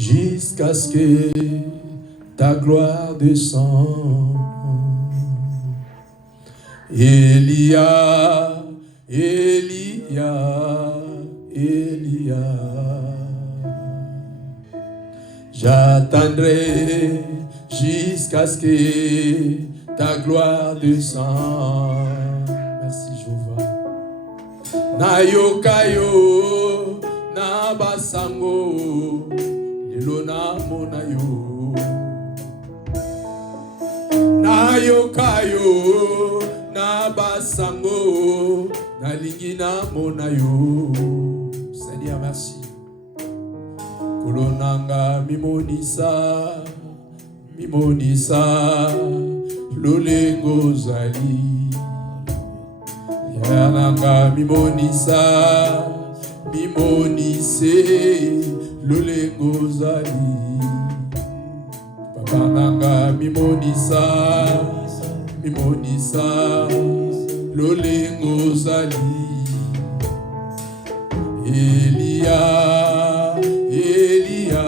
jusqu'à ce que ta gloire descende. Elia, Elia, Elia, j'attendrai jusqu'à ce que ta gloire descende. Merci Jéhovah. Na yokayo, na basango, lelo na monayo. Na yokayo, na basango, na lingi na monayo. Seigneur, merci. Kolonanga mimonisa, mimonisa, lolengo zali. Yananga mimonisa, mimonise, lolengo zali. Papa nanga mimonisa, mimonisa, lolengo zali. Elia, Elia,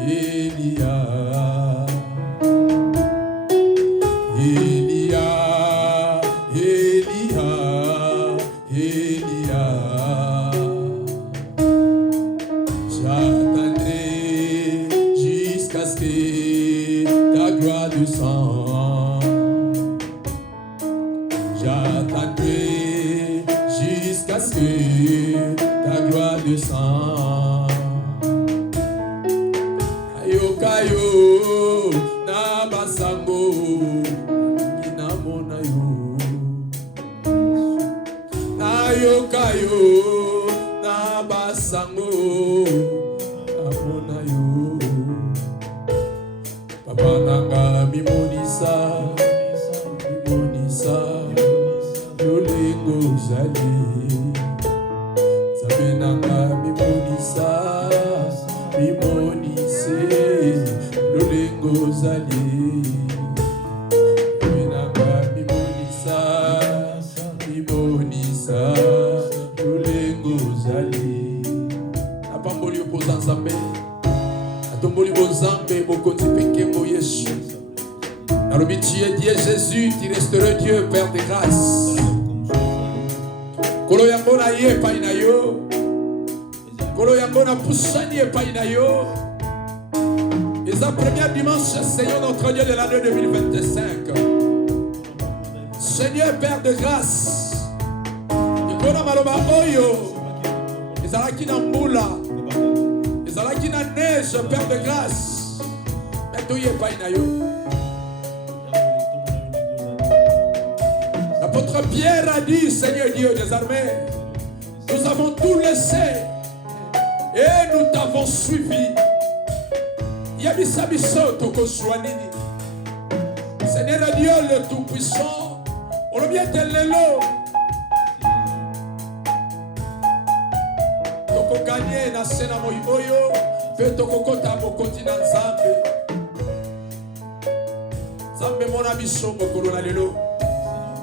Elia, Elia, Elia, Elia, j'attendrai jusqu'à ce que ta gloire descende. J'attendrai jusqu'à ce que ta gloire descende. Ayo kayo na basango ina mona yo. Ayo kayo na basango na mona yo. Papa nanga mimonisa, mimonisa, lolengo zali. Zabenanga mimonisa, mimonise, lolengo zali. Zabenanga mimonisa, mimonisa, lolengo zali. Napamboli opoza nzambe, atomboli bonzambe, bokonzi peke mo Yesu. Nalobi tu es Dieu Jésus, tu resteras Dieu Père de grâce. Kolo yango na ye epai na yo, kolo yango na pusani epai na yo. Et sa première dimanche, Seigneur notre Dieu de l'année 2025. Seigneur Père de grâce, ikona maloba oyo ezalaki na mbula, ezalaki na neige, Père de grâce. Mais toye epai na yo. L'apôtre Pierre a dit, Seigneur Dieu des armées, nous avons tout laissé et nous t'avons suivi. Yabisabiso tokoswanini. Seigneur Dieu le Tout-Puissant, on le vient de l'élo. Toko gagné na sena moiboyo, pe toko kota mo continent Zambe. Zambe mona biso mokolo na lelo.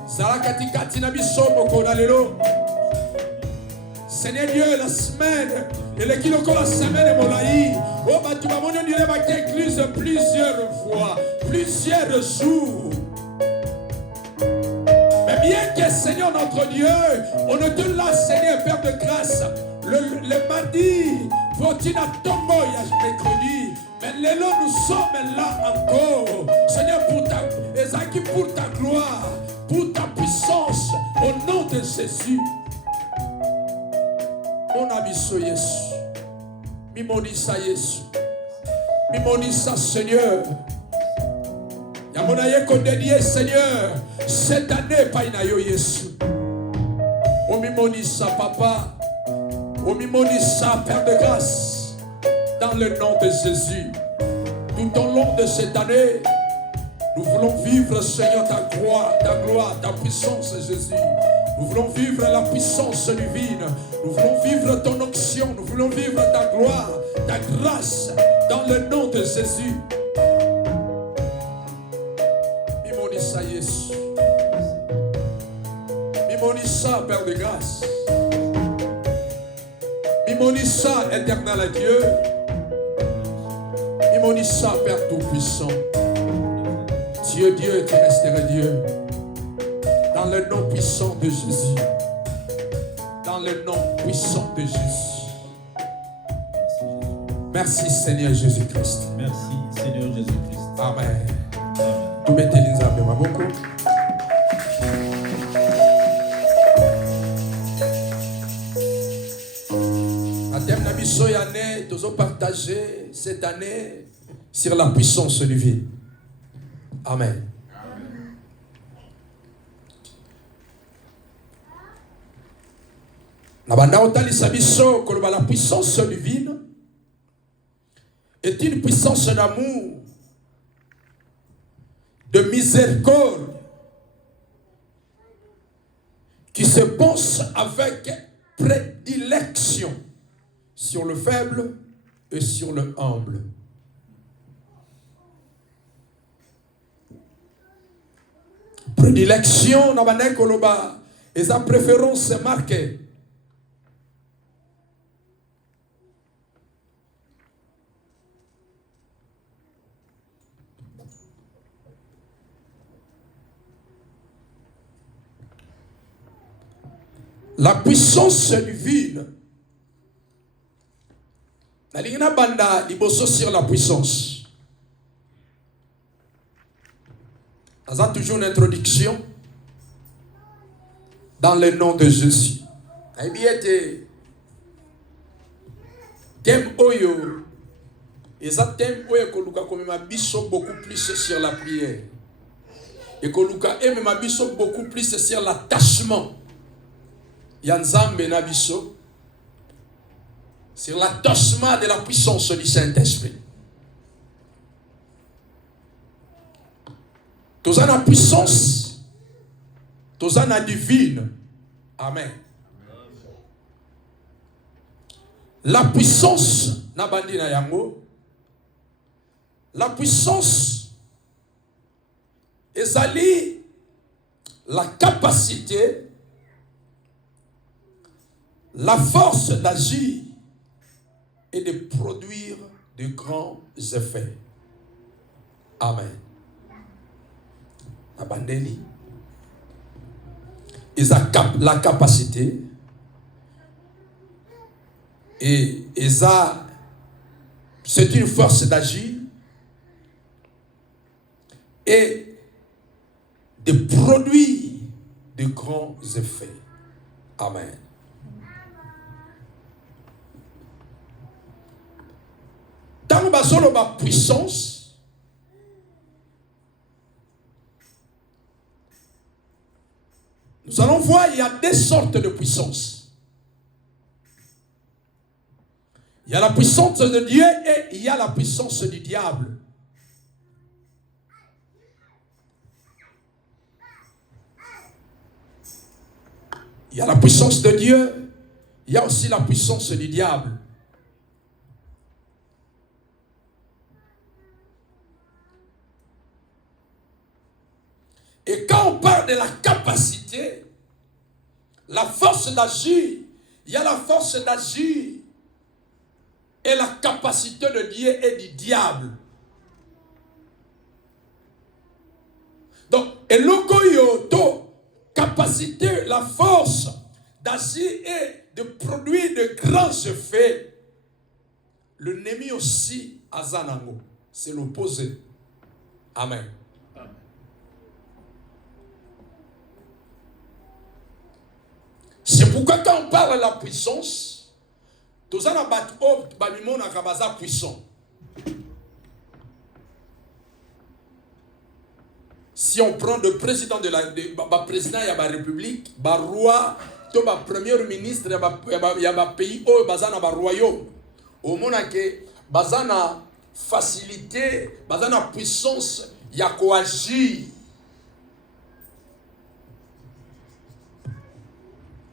Salakatikati na biso mokolo na lelo. Seigneur Dieu, la semaine, et le kiloko la semaine molaï, oh bah tu vas mon Dieu, il va t'écluse plusieurs fois, plusieurs jours. Mais bien que Seigneur notre Dieu, on ne te l'a Seigneur Père de grâce, le mardi, faut-il à tomber mercredi, mais l'élo nous sommes là encore, Seigneur pour ta gloire, pour ta puissance, au nom de Jésus. Mon abisso Yesu, mimonisa Yesu, mimonisa Seigneur. Yamonaye kodédié Seigneur, cette année painayo Yesu. O mimonisa Papa, o mimonisa Père de grâce, dans le nom de Jésus. Tout au long de cette année, nous voulons vivre Seigneur ta gloire, ta puissance Jésus. Nous voulons vivre la puissance divine. Nous voulons vivre ton onction. Nous voulons vivre ta gloire, ta grâce, dans le nom de Jésus. Mimonisa Yesu. Mimonisa Père de grâce. Mimonisa éternel Dieu. Omimonissa, Père Tout-Puissant. Dieu, Dieu, tu resteras Dieu. Dans le nom puissant de Jésus. Dans le nom puissant de Jésus. Merci Seigneur Jésus-Christ. Merci Seigneur Jésus-Christ. Amen. Amen. Vous mettez les armes à beaucoup. La thème d'Abisso année, nous avons partagé cette année sur la puissance divine. Amen. La puissance divine est une puissance d'amour, de miséricorde, qui se penche avec prédilection sur le faible et sur le humble. Prédilection, et sa préférence est marquée. La puissance divine. La ligne banda liboso sur la puissance. On a toujours une introduction dans le nom de Jésus. Thème oyo. Et ça thème oyo koluka comme ma biso beaucoup plus sur la prière. Et koluka aime ma biso beaucoup plus sur l'attachement. Yanzambe Nabiso sur l'attachement de la puissance du Saint-Esprit. Tous en la puissance, tous en la divine. Amen. La puissance, Nabandi na yango, la puissance est allée la capacité, la force d'agir et de produire de grands effets. Amen. Abandeli. Ils ont la capacité et c'est une force d'agir et de produire de grands effets. Amen. Dans la puissance, nous allons voir, il y a deux sortes de puissance. Il y a la puissance de Dieu et il y a la puissance du diable. Il y a la puissance de Dieu, il y a aussi la puissance du diable. Et quand on parle de la capacité, la force d'agir, il y a la force d'agir et la capacité de Dieu et du diable. Donc, et l'ogoyoto, capacité, la force d'agir et de produire de grands effets, le nemi aussi à Zanango, c'est l'opposé. Amen. C'est pourquoi quand on parle de la puissance, tous en a puissant. Si on prend le président de la président de la République, le roi, le premier ministre, il y a un pays où il y a un royaume. Au moment où il y a une facilité, il y a une puissance, il y a quoi agir.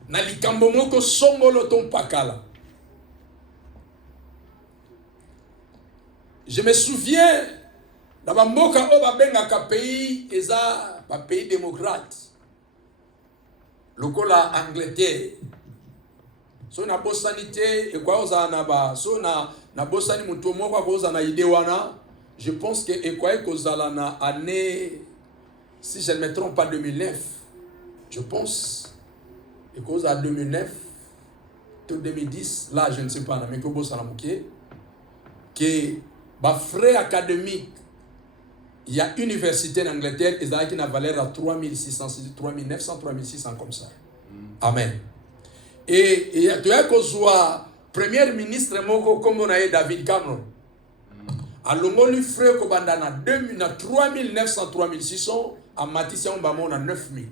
Na likambo moko songolo ton pakala. Je me souviens dans mboka o babengaka pays eza ba pays démocrate. Lokola Angleterre. So na bosanité e kwa oza na ba so na bosani mutu moko koza na idée wana, je pense que ekoye kozala na année, si je ne me trompe pas, 2009. Je pense et cause à 2009 tout 2010 là je ne sais pas mais que bosana muke que ba frais académique il y a université en Angleterre ils ont une valeur à 3600 3900 3600 comme ça. Amen. Et il y a premier ministre moko comme on a David Cameron. Alors lui frais ko bandana 3900 3600 à Matissa on ba mona 9000.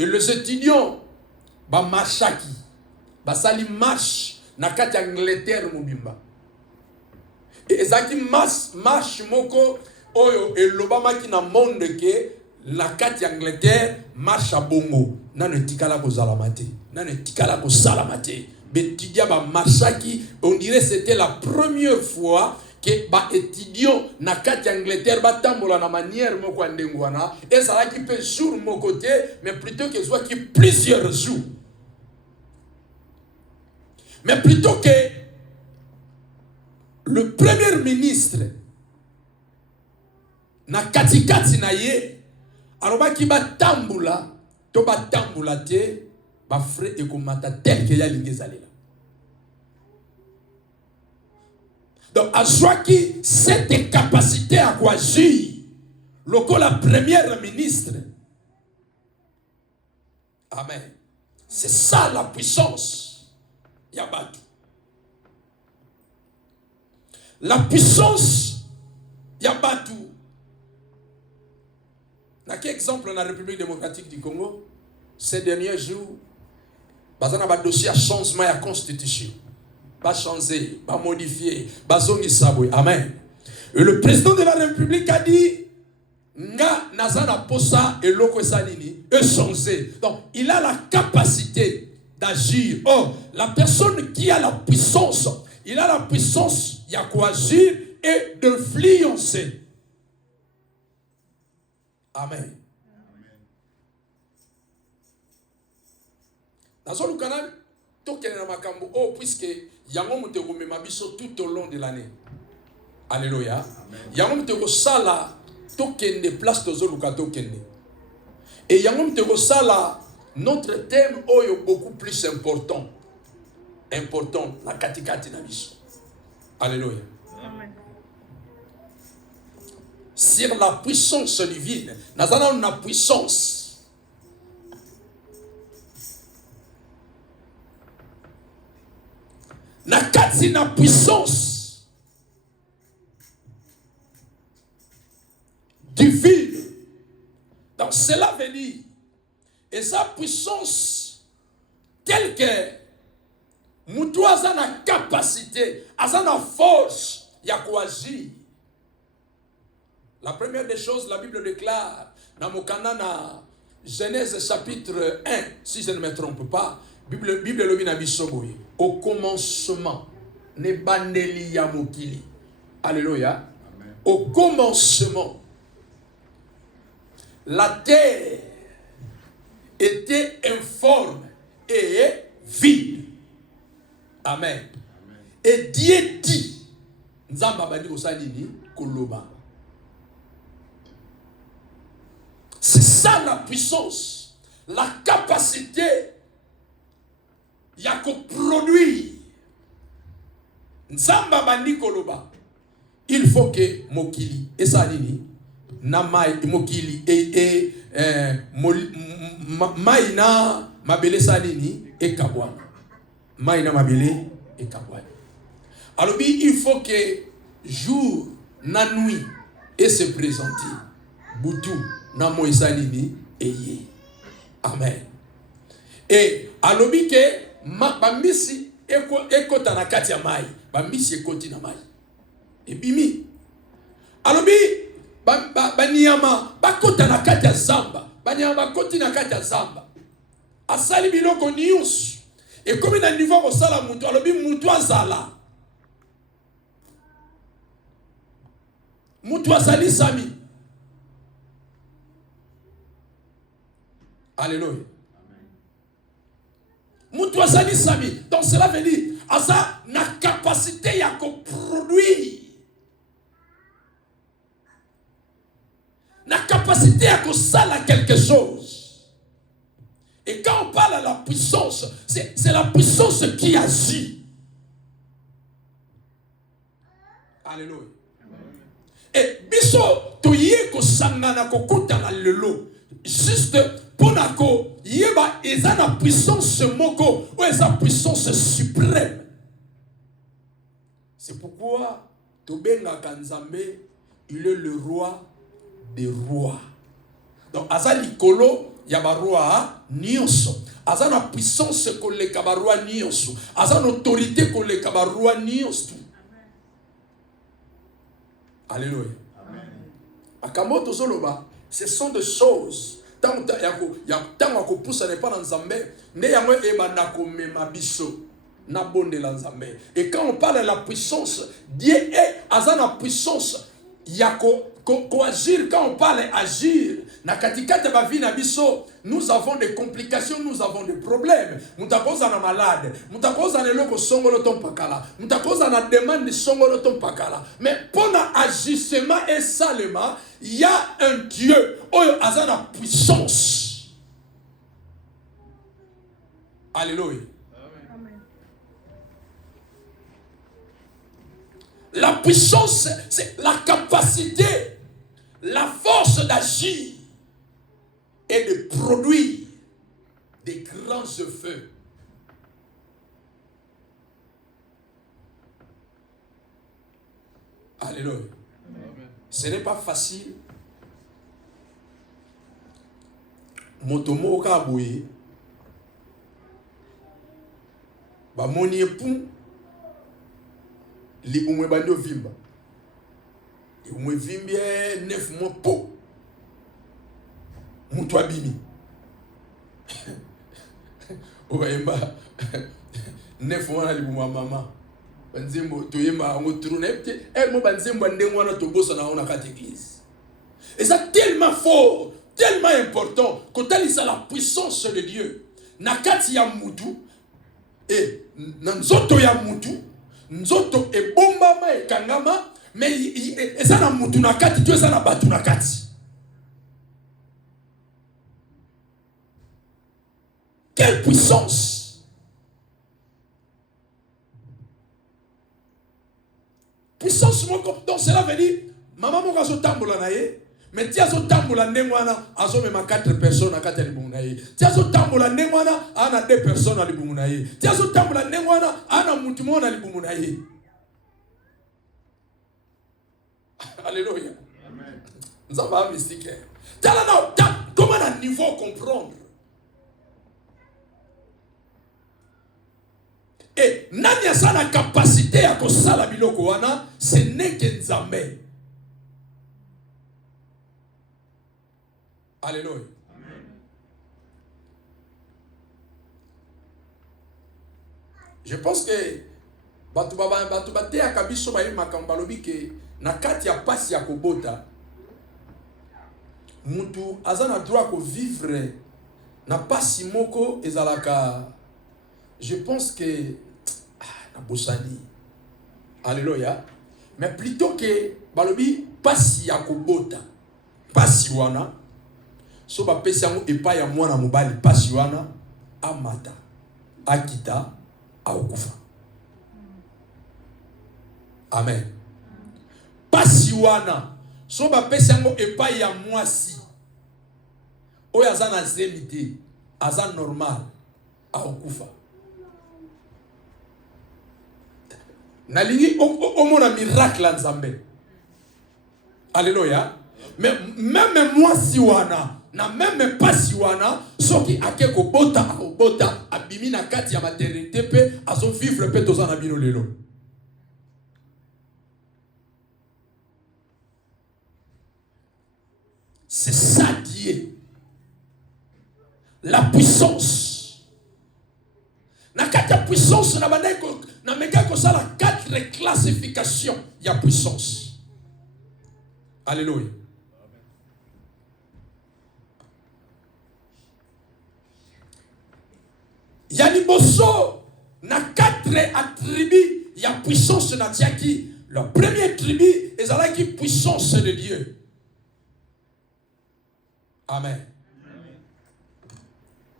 Et les étudiants ba machaki ba sali marche na kati Angleterre mobimba. Et ezaki marche moko oyo elobama ki na monde ke la kati Angleterre marche à bongo nane tikala ko zalamate nane tikala ko salamate betidia ba machaki on dirait c'était la première fois que ba étudiant na kati Angleterre ba tambola na manière moko ndengwana et ça là qui peut jour mon côté mais plutôt que soit qui plusieurs jours mais plutôt que le premier ministre na katikati na ye aloba ki ba tambola to ba tambola te ba frais et komata tel que ya lingezalela. Donc, à qui cette capacité à agir, la première ministre. Amen. C'est ça la puissance. Yabatu. La puissance Yabatu. Quel exemple dans la République démocratique du Congo, ces derniers jours, il y a un dossier à changement de la constitution. Va changer, va modifier, va zongi saboué. Amen. Et le président de la République a dit nga nazana posa et loko salini et changer. Donc il a la capacité d'agir. Or la personne qui a la puissance, il a la puissance il y a quoi agir et d'influencer. Amen. Dans le canal oh, puisque yango muteko mema biso tout au long de l'année. Alléluia. Yango muteko sala tokende place tozoluka tokende. Et yango muteko sala notre thème oyo beaucoup plus important la katikati na biso. Alléluia. Amen. Sur la puissance divine, nazana na puissance. Na kati na puissance divine. Donc cela veut dire et sa puissance telle que mutu aza na capacité, aza na force ya koagir. La première des choses, la Bible déclare dans Mokana na Genèse chapitre 1, si je ne me trompe pas, Bible lobi na bisoboye. Au commencement, ne bandeli ya mokili. Alléluia. Amen. Au commencement, la terre était informe et vide. Amen. Amen. Et Dieu dit, Nzamba badi kosalini koloba. C'est ça la puissance, la capacité. Il y a qu'au produit. Nzamba bandi koloba. Il faut que mokili et ça nini namai mokili et maina mabele sa nini et kabwana. Maina mabele et kabwana. Alors il faut que jour na nuit et se présenter. Boutou na moisa nini et ye. Amen. Et alobi que bamisi ekota na kati ya mai bamisi ekoti na mai ebimi alobi banyama bakota na kati ya zamba banyama bakoti na kati ya zamba asali biloko nyonso ekomi na niveau kosala mutu alobi mutu azala mutu azali sami. Alléluia. Mutu azali sami. Donc cela veut dire asa na capacité capacité à produire. La capacité à faire quelque chose. Et quand on parle de la puissance, c'est la puissance qui agit. Alléluia. Et biso toye ko sangana ko kutana lelo juste pour nako yeba eza na puissance moko ou eza puissance suprême. C'est pourquoi tobenga kanzambe il est le roi des rois. Donc aza likolo ya ba roi nyonso. Aza na puissance koleka ba roi nyonso. Aza na autorité koleka ba roi nyonso. Alléluia. Akamoto zoloba, ce sont des choses. Tant que poussa n'est pas dans Zambé, ne yango eba na komema biso na bonde la Zambé. Et quand on parle de la puissance, Dieu est à la puissance. Yako agir, quand on parle agir, na katikate ba vie na biso, nous avons des complications, nous avons des problèmes. Mutakoza na malade, mutakoza na loko songolo ton pakala, mutakoza na demande songolo ton pakala. Mais pour na agissement et salement, il y a un Dieu, oyo azana puissance. Alléluia. La puissance, c'est la capacité, la force d'agir et de produire des grands feux. Alléluia. Ce n'est pas facile. Motomo kabouye. Ba moni epou. Li umwe bando vimba. Li umwe vimbie 9 mois po. Mutu abimi. Obayemba 9 mois li buma mama. Banzembo toyemba ngo tourner mo banzembo ndengo na tobosa na ona kati église. Et ça tellement fort, tellement important quand il a la puissance de Dieu. Na kati ya mutu et na nzoto ya mutu. Nzoto e bomba ma e kangama mais eza na mutu na kati tu eza na batu na kati. Quelle puissance! Puissance moko. Donc cela veut dire maman moko azo tambola na ye mais ti azo tambola ndengwana azo mema 4 personnes na kati ya libungu na ye. Ti azo tambola ndengwana ana 2 personnes na libungu na ye. Ti azo tambola ndengwana ana mutu mo na libungu na ye. Alléluia. Amen. Nous avons mystique. Comment à niveau comprendre? Et nani a la capacité à kosala biloko wana, ce n'est que Nzambe. Alléluia. Amen. Je pense que batu bate akabiso ba makambo lobi ke na kati ya pasi ya kobota mutu azana droit ko vivre na pasi moko ezalaka. Je pense que na bosani. Alléluia. Mais plutôt que balobi pasi ya kobota pasi wana so ba pesi yango epa ya mwana mobali pasi wana amata akita akufa. Amen. Pasi wana so ba pesi yango epa ya mwasi oyo azana zemite azan normal akufa. Nalingi omona miracle en Nzambe. Alléluia. Mais même moi si wana na même pas si wana soki akeko bota abimi na kati ya maternité pe azo vivre pe tozana bino lelo. C'est ça qui est la puissance. Na kati ya puissance na bandeko na meka ko sala 4 classifications ya puissance. Alléluia. Ya liboso na 4 attributs il y a puissance na tiaki. La première tribu est la puissance de Dieu. Amen.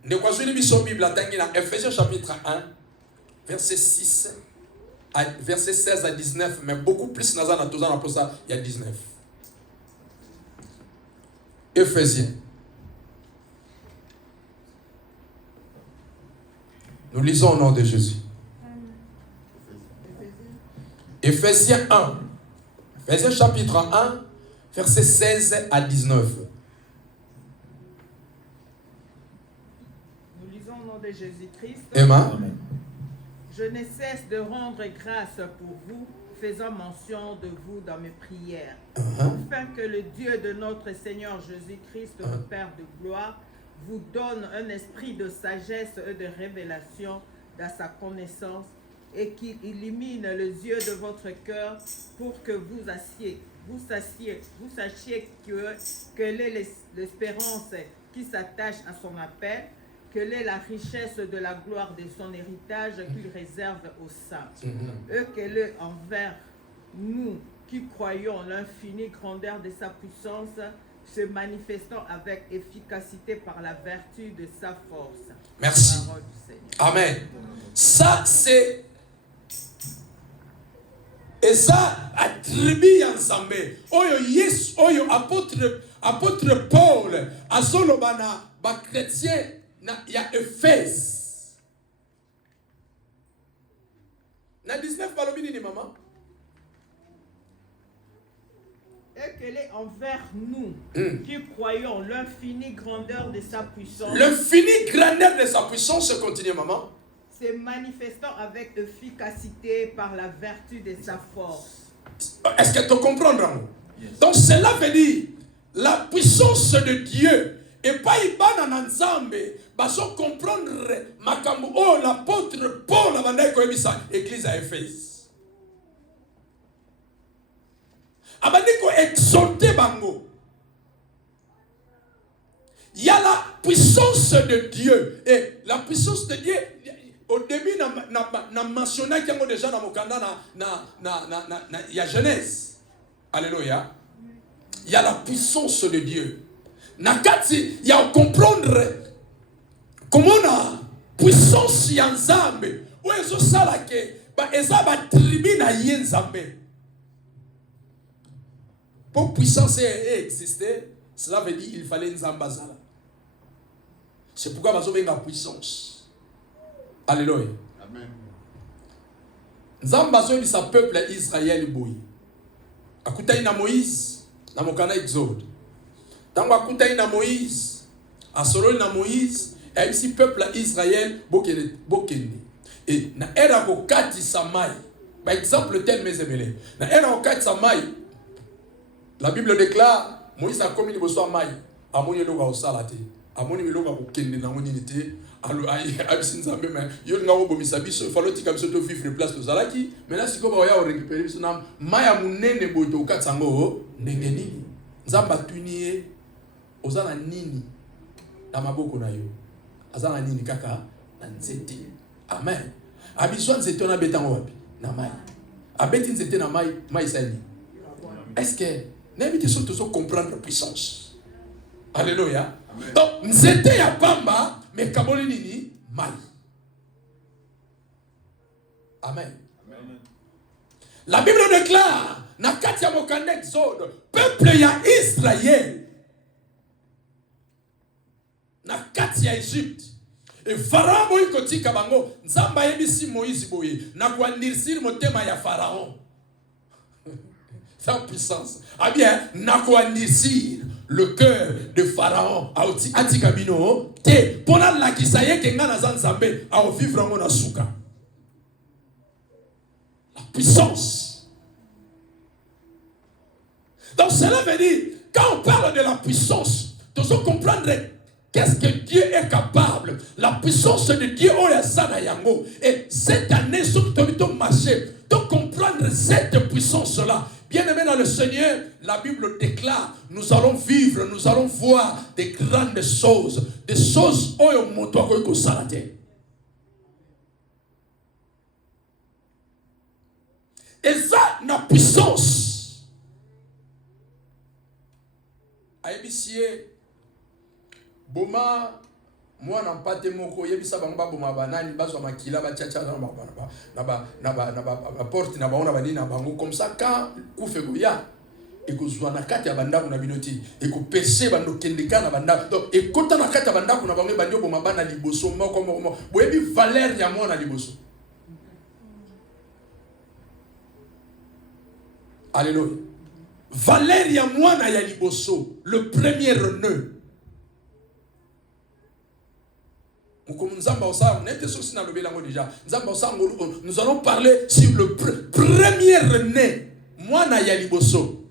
Nous avons une Bible dans Ephésiens chapitre 1, verset 6, verset 16 à 19, mais beaucoup plus dans ça, il y a 19. Ephésiens. Nous lisons au nom de Jésus. Ephésiens 1. Ephésiens chapitre 1, verset 16 à 19. Nous lisons au nom de Jésus-Christ. Amen. Je ne cesse de rendre grâce pour vous, faisant mention de vous dans mes prières, afin que le Dieu de notre Seigneur Jésus-Christ, le Père de gloire, vous donne un esprit de sagesse et de révélation dans sa connaissance, et qu'il illumine les yeux de votre cœur pour que vous sachiez quelle est l'espérance qui s'attache à son appel, quelle est la richesse de la gloire de son héritage qu'il réserve aux saints, et quelle est envers nous qui croyons l'infinie grandeur de sa puissance, se manifestant avec efficacité par la vertu de sa force. Merci. Amen. Ça, c'est... Et ça, attribue ensemble. Oyo yes, oyo apôtre Paul, azolobana, ba chrétien, il y a Éphèse. Na 19 balobini ni maman. Et qu'elle est envers nous qui croyons l'infinie grandeur de sa puissance. L'infinie grandeur de sa puissance, continue maman. Se manifestant avec efficacité par la vertu de sa force. Est-ce que tu comprends, Ramon? Donc cela veut dire la puissance de Dieu et pas ibana nanzambe baso comprendre makambo oh l'apôtre Paul abandai ko ebisa église à Éphèse. Abandai ko exhorter bango. Il y a la puissance de Dieu et la puissance de Dieu. Au début, na mentionné qu'il y a déjà dans Mokanda, il y a Genèse. Alléluia. Il y a la puissance de Dieu. Nakati, il y a à comprendre comment la puissance y a Nzambe. Où est-ce que ça là que Ezaba tribu na Yenzambe. Pour puissance exister, cela veut dire qu'il fallait Nzambazala. C'est pourquoi nous avons la puissance. Alléluia. Amen. Nzamba zo sa peuple Israël boyi. Akutai na Moïse, na mokana Exode. Tango akutai na Moïse, asolo na Moïse, et si peuple Israël bokende. Et na era ko kati samai. Par exemple tel mes aimés. Na era ko kati samai. La Bible déclare Moïse a commis le besoin mai. Amoni loga osalate. Amoni loga ko kende na monité. Alors, Absinzambe, il y a un bomisabiso, il fallait que tu vivre place de Zalaki. Mais là, si tu as récupéré son âme, Maya Mounene Boto Katsango, Nengeni, Zamba Tunie, Ozana Nini, Namaboko Nayo, Azana Nini Kaka, Nanzete. Amen. Abiswan Zete on a betango, Namai. Abetin Zete Namai, Maïsani. Est-ce que, n'invite surtout comprendre la puissance? Alléluia. Donc, Nzete Yabamba. Mais Kaboli Nini, mal. Amen. Amen. La Bible déclare, Nakatia Mokanda Exode, peuple ya Israël, Nakatia Égypte, et Pharaon boy koti kabango, Nzamba yebisi Moïse boye, Nakwandirsir motema ya Pharaon. Sa puissance. Ah bien, Nakwandirsir. Le cœur de Pharaon a aussi Atikabino te pendant la kisaye kenga na zanzambe a vivre en asuka. La puissance. Donc cela veut dire quand on parle de la puissance, tu dois comprendre qu'est-ce que Dieu est capable. La puissance de Dieu oyasana yango et cette année sur ton marché, tu comprendre cette puissance là. Bien-aimés dans le Seigneur, la Bible déclare, nous allons vivre, nous allons voir des grandes choses, des choses oyo moto akoyiko salate. na puissance. Ayebisie boma moi na mpate moko yebisa bango ba boma banani bazwa makila ba tchatcha na ba porte na ba ona ba na bango comme ça quand kufe goya ekozwa na kati ya bandako na binoti ekopese bando kendeka na bandako donc ekota na kati ya bandako na bango bandio boma bana liboso moko moko boyebi valeur ya mwana liboso. Alléluia. Valeur ya mwana ya liboso, le premier nœud. Nous allons parler sur le premier nœud, mwana ya liboso.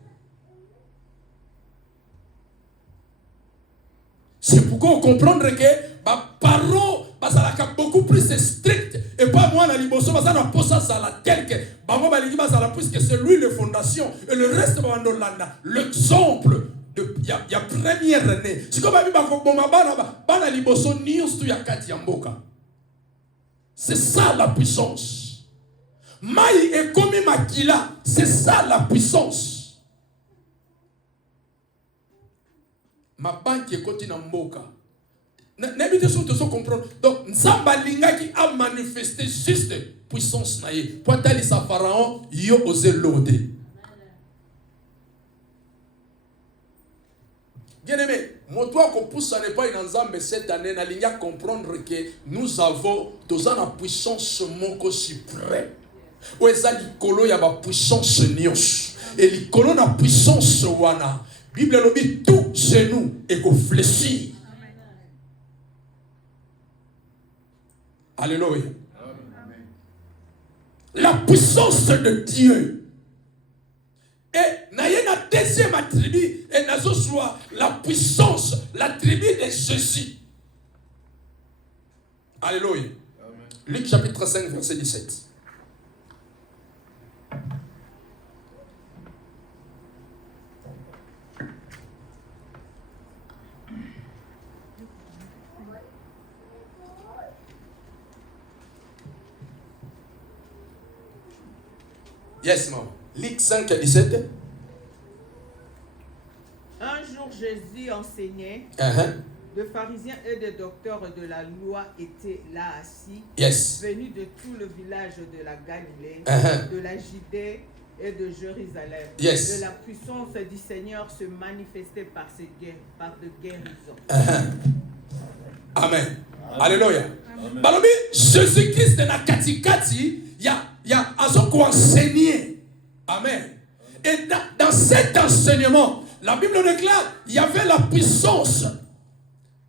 C'est pourquoi on comprend que parents bazalaka beaucoup plus strict et pas moi na liboso bazana posa sala tel que bango balingi bazala puisque c'est lui le fondation et le reste bandolanda l'exemple de ya première année c'est comme babi bako boma bana liboso nyonso ya kati ya mboka. C'est ça la puissance. Mai ekomi makila, c'est ça la puissance. Ma banque ekoti na mboka. N'habitez surtout de comprendre. Donc, Nzamba linga qui a manifesté juste puissance naïe. Poitali sa pharaon, yo osé l'ode. Bien aimé, mon toi qu'on pousse ça n'est pas une Nzamba cette année. Na linga comprendre que nous avons dans la puissance moko suprême. Ou eza likolo ya ba puissance nyos. Et likolo na puissance wana. Bible lobi tout genou et ko fléchir. Alléluia. Amen. La puissance de Dieu. Et naye na deuxième attribut et nazo soit la puissance, l'attribut de Jésus. Alléluia. Amen. Luc chapitre 5 verset 17. Yes, maman. Luc 5, 17. Un jour, Jésus enseignait. De pharisiens et de docteurs de la loi étaient là assis. Yes. Venus de tout le village de la Galilée, de la Judée et de Jérusalem. Yes. De la puissance du Seigneur se manifestait par de guérisons. Amen. Alléluia. Balobi, Jésus-Christ na katikati, il y a azoko enseigné. Amen. Et dans cet enseignement, la Bible déclare, il y avait la puissance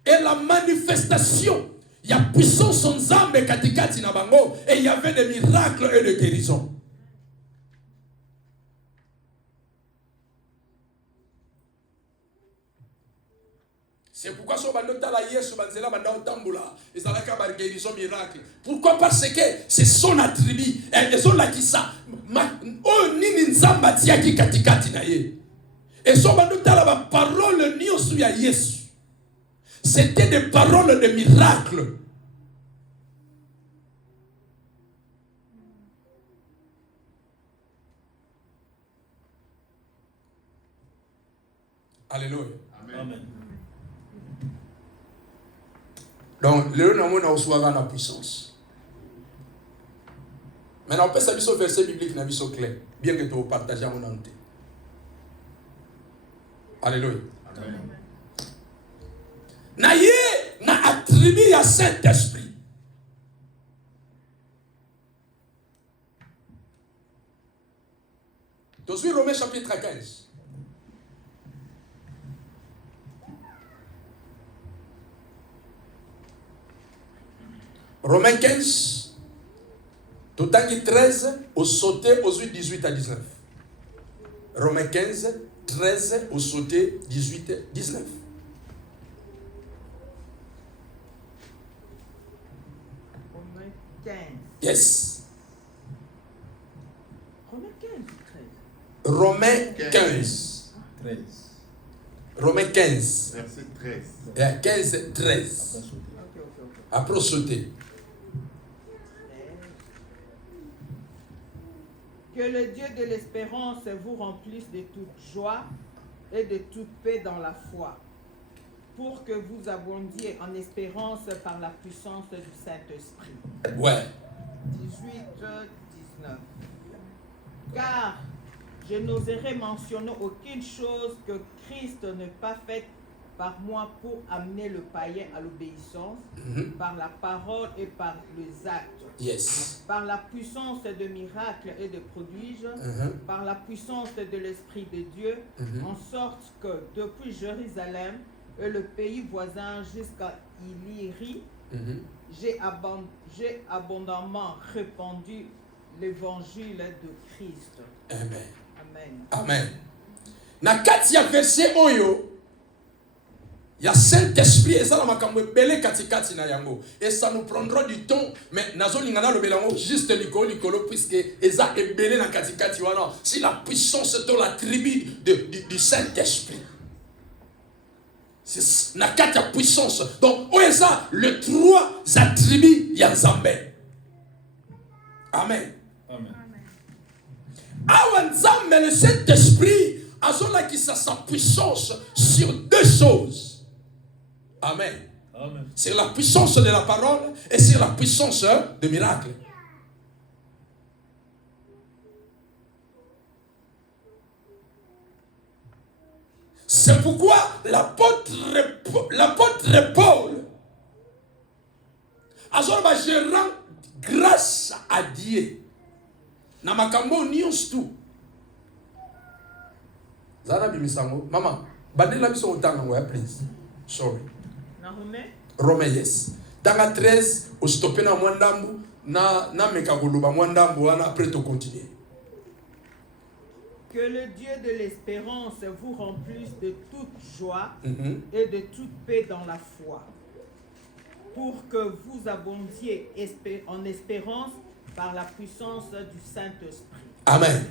et la manifestation. Il y a puissance en Nzambe katikati na bango et il y avait des miracles et des guérisons. C'est pourquoi ce guérison miracle. Pourquoi? Parce que c'est son attribut. Et son là qui ça. Oh nini nzamba tiaki katikati na ye. Et son bandotala ba parole ni osu ya Yesu. C'était des paroles de miracle. Alléluia. Amen. Donc, le nom a reçu la puissance. Maintenant, on peut savoir ce verset biblique na biso clair, bien que tu partages mon ante. Alléluia. Amen. Na ye na attribut à Saint-Esprit. Tu suis Romains chapitre 15. Romains 15, Totangi 13, au sauté aux 18 à 19. Romains 15, 13, au sauté 18 à 19. Romains 15. Yes. Romains 15, 13. Romains 15. 13. Romains 15. Verset 13. 15, 13. Après sauter. Que le Dieu de l'espérance vous remplisse de toute joie et de toute paix dans la foi, pour que vous abondiez en espérance par la puissance du Saint-Esprit. Ouais. 18-19. Car je n'oserais mentionner aucune chose que Christ n'ait pas faite par moi pour amener le païen à l'obéissance, par la parole et par les actes, Yes. par la puissance de miracles et de prodiges, par la puissance de l'Esprit de Dieu, en sorte que depuis Jérusalem et le pays voisin jusqu'à Illyrie, j'ai abondamment répandu l'évangile de Christ. Amen. Amen. Amen. Na kati ya verset oyo, ya Saint-Esprit et ça na makambo belé katikati na yango. Et ça nous prendra du temps, mais nazo lingana lo belango juste likolo puisque eza ebelé na katikati wana. C'est la puissance de la tribu du Saint-Esprit. C'est na kati ya puissance. Donc oeza le trois attributs ya Nzambe. Amen. Amen. Awa Nzambe le Saint-Esprit azola qui sa puissance sur deux choses. Amen. Amen. C'est la puissance de la parole et c'est la puissance de miracle. C'est pourquoi l'apôtre Paul azola je rends grâce à Dieu. Na makambo nyonso tu. Zara bimisango mama bandela biso otanga ngoya please. Sorry. Rome yes. Tanga 13 au stopper na mwandambu na mekakuluba mwandambu wana après to continuer. Que le Dieu de l'espérance vous remplisse de toute joie et de toute paix dans la foi, pour que vous abondiez en espérance par la puissance du Saint-Esprit. Amen.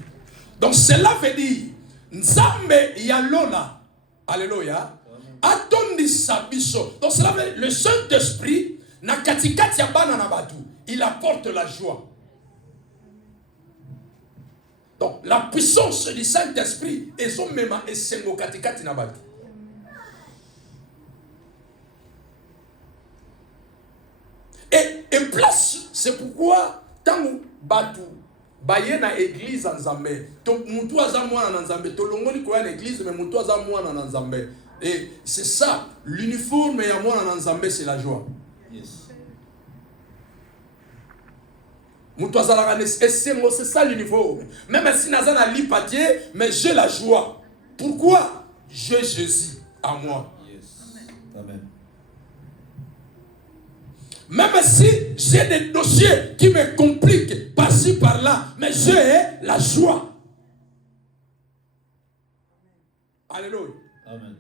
Donc cela veut dire Nzambe yalona. Alléluia. Atondi sabiso. Donc cela veut dire le Saint-Esprit na katikati ya bana na batu, il apporte la joie. Donc la puissance du Saint-Esprit est son même et sengo katikati na batu. Et place, c'est pourquoi tant batu baye na église en Nzambe, to mutu aza mwana na Nzambe, to longoli ko na église mais mutu aza mwana na Nzambe. Et c'est ça, l'uniforme ya mwana na Nzambe c'est la joie. Yes. C'est ça l'uniforme. Même si naza na lipatie, mais j'ai la joie. Pourquoi? J'ai Jésus à moi. Yes. Amen. Même si j'ai des dossiers qui me compliquent par-ci par-là, mais j'ai la joie. Alléluia. Amen.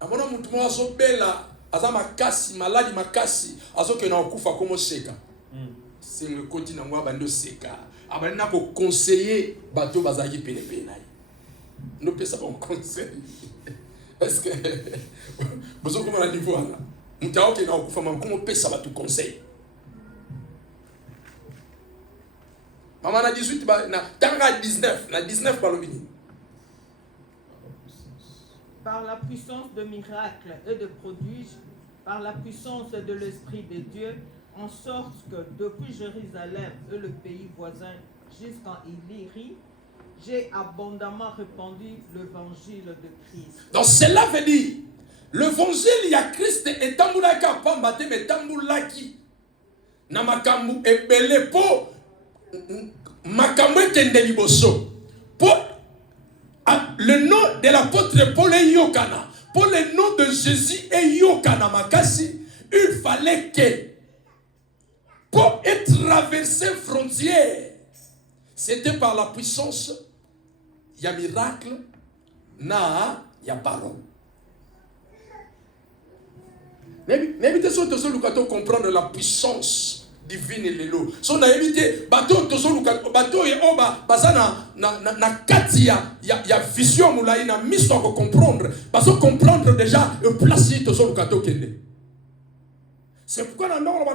Amona mutu mo azo bela aza makasi maladi makasi azo ke na okufa komo seka. C'est le continent ngwa bando seka. Abali na ko conseiller bato bazaki pene pene. Nous peut ça bon conseil. Est-ce que besoin comme à niveau là. Mutao ke na okufa mam comment peut ça bato conseil. Maman na 18 ba na tanga 19 na 19 balobini. Par la puissance de miracles et de prodiges, par la puissance de l'Esprit de Dieu, en sorte que depuis Jérusalem et le pays voisin jusqu'en Illyrie, j'ai abondamment répandu l'évangile de Christ. Donc cela veut dire, l'évangile il y a Christ et tamboulaka pambate mais tamboulaki na makambu ebele po makambu etende liboso po. Le nom de l'apôtre Paul est Yokana. Pour le nom de Jésus est Yokana Makasi. Il fallait que, pour être traversé frontière, c'était par la puissance, il y a miracle, il y a parole. N'évitez pas de comprendre la puissance divine et l'élo. Si on a évité, bateau et oba, bazana na katia, ya vision moulaï na mission à comprendre. Parce que comprendre déjà, placer tozo lukato kende. C'est pourquoi dans nous avons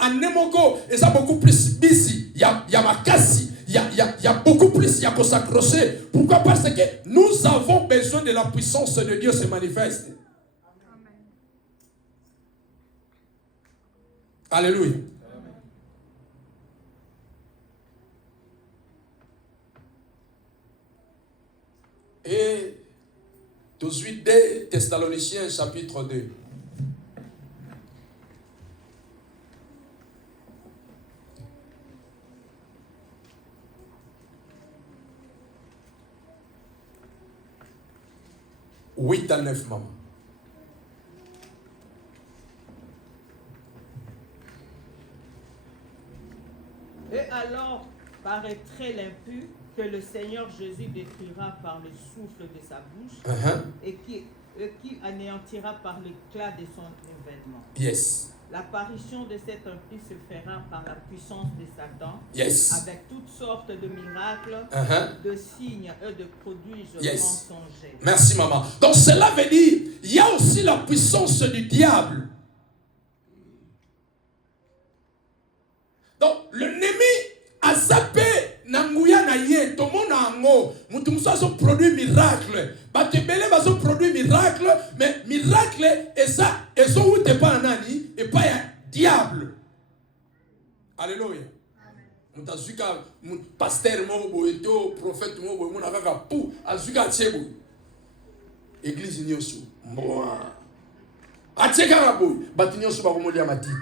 un némogo et ça beaucoup plus busy. Il y a makasi, il y a beaucoup plus, il y a qu'on s'accrocher. Pourquoi? Parce que nous avons besoin de la puissance de Dieu se manifeste. Alléluia. Et tout de suite, 2 Thessaloniciens chapitre 2. « 8 à 9, maman. Et alors paraîtrait l'impur que le Seigneur Jésus détruira par le souffle de sa bouche et qui anéantira par l'éclat de son événement. Yes. L'apparition de cet impur se fera par la puissance de Satan, Yes. avec toutes sortes de miracles, de signes et de prodiges mensongers. Merci, maman. Donc cela veut dire, il y a aussi la puissance du diable. Donc l'ennemi a zappé Nanguya na ye, tout le monde a ango. Moutoumsa sont produit miracle. Batebele va sont produit miracle, mais miracle et ça, et ça où t'es pas nani et pas un diable. Alléluia. Mutazuka pasteur mo boeto, prophète mo bo mona kaka pou azuka tshebo. Église nyoso. Moi. Ateka rabo, batinyoso ba komolia matiti.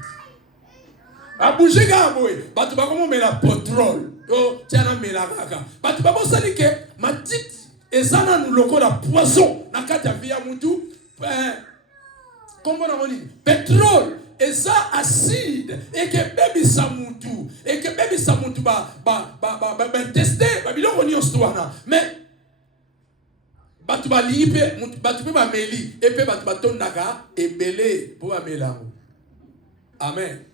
Abouje gaboy, batu ba komo mela pétrole. Oh, tiana mela kaka. Batu ba bosali ke matiti ezana nous loko la poison na kati ya via mutu. Comment on dit? Pétrole et ça acide et que baby samutu et que baby samutu ba tester ba biloko nyonso wana mais batu ba lipe batu ba meli et pe batu ba tondaka ebele po ba melango. Amen.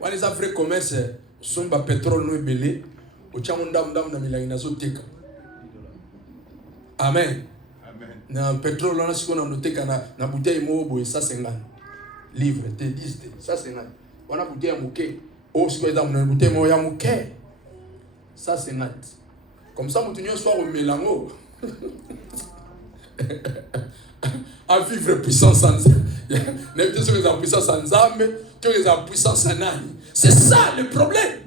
Wale za vrai commerce son ba pétrole no ebele o chamonda ndam na milangi na zoteka. Amen. Na pétrole on a ce qu'on a noté na bouteille mobo et ça 50 livres te 10 ça 50 on a bouteille à mouké oh ce que dans une bouteille moya mouké ça 50 comme ça moutonio soit au mélango à vivre puissance sans n'est pas sûr que la puissance sans âme que la puissance sans âme c'est ça le problème.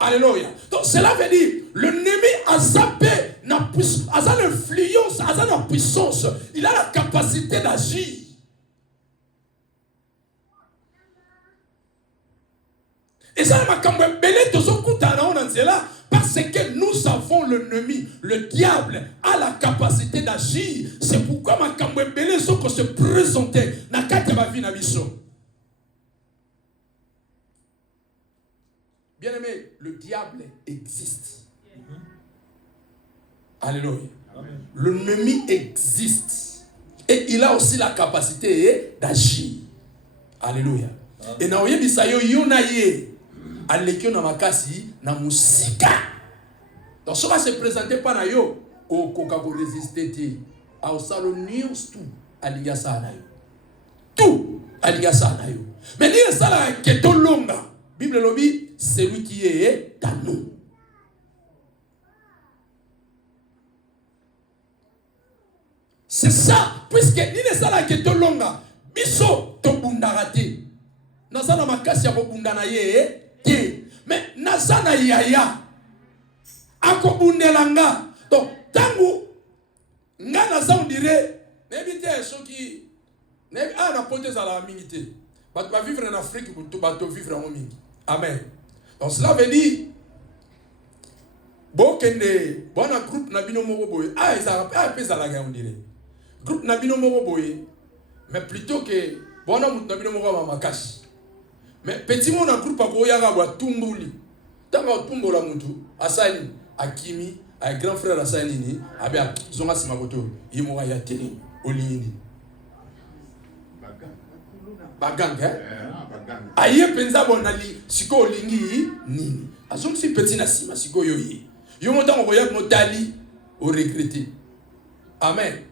Alléluia. Donc cela veut dire l'ennemi a zappé a l'influence, a la puissance, il a la capacité d'agir. Et ça m'a quand même belé de son coup parce que nous avons l'ennemi, le diable a la capacité d'agir. C'est pourquoi ma quand même belé ce qu'on se présentait na kati ma vie na biso. Bien-aimé, le diable existe. Alléluia. L'ennemi existe. Et il a aussi la capacité d'agir. Alléluia. Et na oye bisayo yonaye. Alekyo na makasi na musika. Donc ça va se présenter par na yo. O koka ko résister ti. A osalo news tout. Aliya sana yo. Tout. Aliya sana yo. Mais ni ça la keto longa. Bible lobby, c'est lui qui est dans nous. C'est ça, puisque il est ça la question longue. Biso to bundarate. Nasa na makasi ya bundana ye te. Mais nasa na yaya. Ako bundelanga. Donc tangu nga nasa on dirait n'ébite soki n'ébi na pote za la minité. Bat va vivre en Afrique pour tout bateau vivre en mingi. Amen. Donc cela veut dire bokende bona groupe na bino moko boye ça pesa la on dirait groupe na bino moko boye mais plutôt que bona mutu na bino moko ba makashi mais petit mon na groupe ko yaka ba tumbuli tanga tumbola mutu asani akimi a grand frère asani ni abia zonga simakoto yimo ya teni olini baganga aye penza bonali siko olingi nini azongi si petit na sima siko yoyi yo monta ngoya motali o regretter. Amen.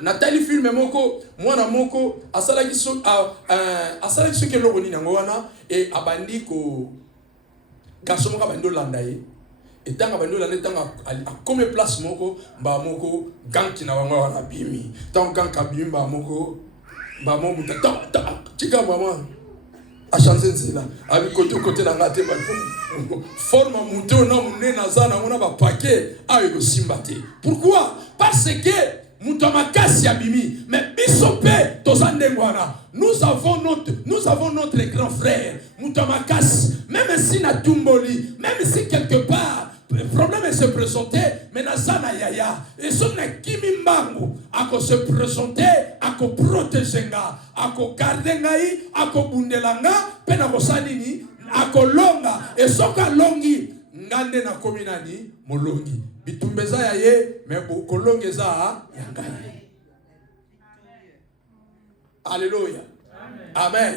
natali filme moko mwana moko asalaki soki eloko nini yango wana e abandi ko garçon moko abandi olanda ye etanga abandi olanda etanga akome place moko mbaa moko ganki na bango wana bimi ntango ganki abimi mbaa moko muta tika mama achange nzela abi kote na nga te forme muto na munene aza nango na bapake ayo ekosimba te. Pourquoi? Parce que muto makasi abimi mais biso pe toza ndenge wana. Nous avons notre grand frère muto makasi, même si na tumboli, même si quelque part le problème se présentait, mais nazana yaya et son kimi mbangu ako se présenter, ako protéger nga, ako garder ngai, ako bundelanga pe na kosanini ako longa et soka longi ngande na kominani molongi bitumbeza ya ye mais kolongeza ya ngai. Alléluia. Amen.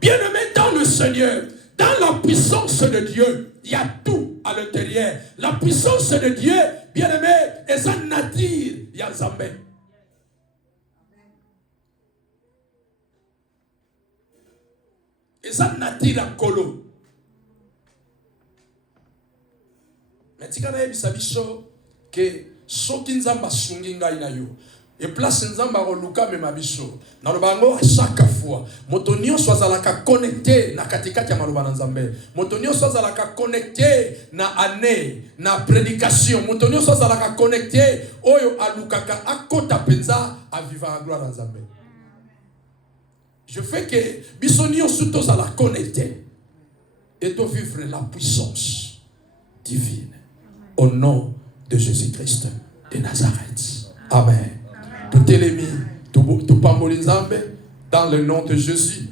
Bien-aimé dans le Seigneur, dans la puissance de Dieu, il y a tout à l'intérieur. La puissance de Dieu, bien-aimé, est sa nature, il y a Zambé. Et sa nature en colo. Mais tu sais que soki nzamba sungi ngai na yo et place nzamba roluka me mabiso na lobango à chaque fois motonio swazalaka connecté na katikati ya maloba na nzambe motonio swazalaka connecté na année na prédication motonio swazalaka connecté oyo alukaka akota penza a vivre la gloire na nzambe. Je fais que bisonio sutos à la connecté et de vivre la puissance divine au nom de Jésus-Christ de Nazareth. Amen. Tout est mis, tout pamboli nzambe dans le nom de Jésus.